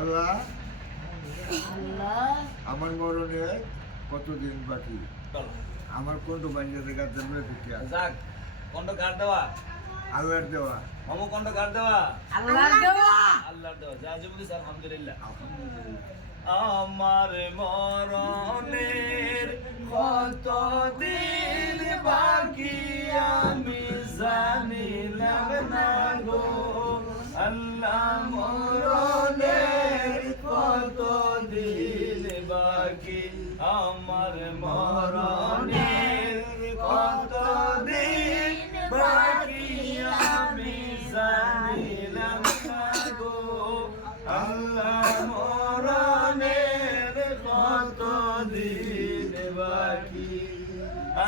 আল্লাহ আমার মরণে কতদিন বাকি আমার কণ্ঠ বানিয়ে দেখার জন্য যাক কণ্ঠ কার দেওয়া আল্লাহর দেওয়া মামু কণ্ঠ কার দেওয়া আল্লাহর দেওয়া আল্লাহর দেওয়া যা যে বলিস আলহামদুলিল্লাহ আমার মরণের কত দিন বাকি আমি জানিলাম না গো আল্লাহ মরণের কত দিন বাকি আমার মরণের কত দিন বাকি আমি জানিলাম না গো আল্লাহ মরণের কত দিন বাকি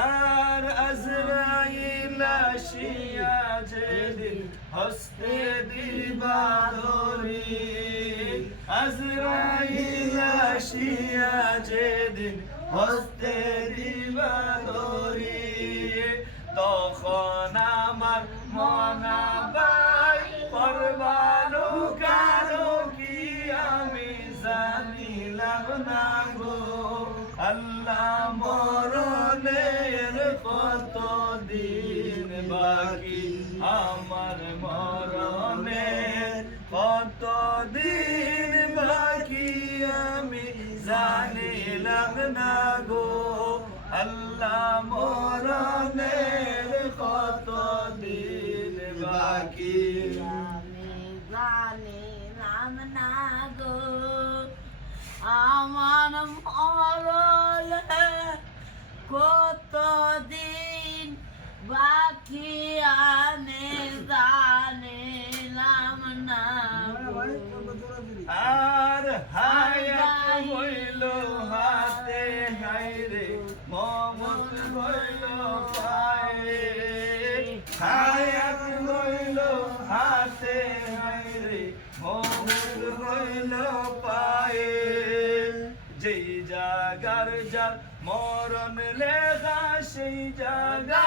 আর আজরাইল আসিয়া যেদিন হস্তে দিবা ধরি আজরাইল আসিয়া যেদিন হস্তে দিবা ধরি তখন আমার মনাবাই করবানো কারো কি আমি জানিলাম না গো আল্লাহ মরণের কত দিন বাকি আমার মরণের কত দিন বাকি আমি জানিলাম না গো আল্লাহ মরণের কত দিন বাকি আমি জানিলাম না গো আমার মরণে কত দিন বাকি আমি জানিলাম না গো আর হায়াত হইল হাতে হাইরে মমত হইল পায়ে হায়াত হইল হাতে হাইরে মমত হইল পায়ে যেই জাগার যার মরণ লেখা সেই জায়গা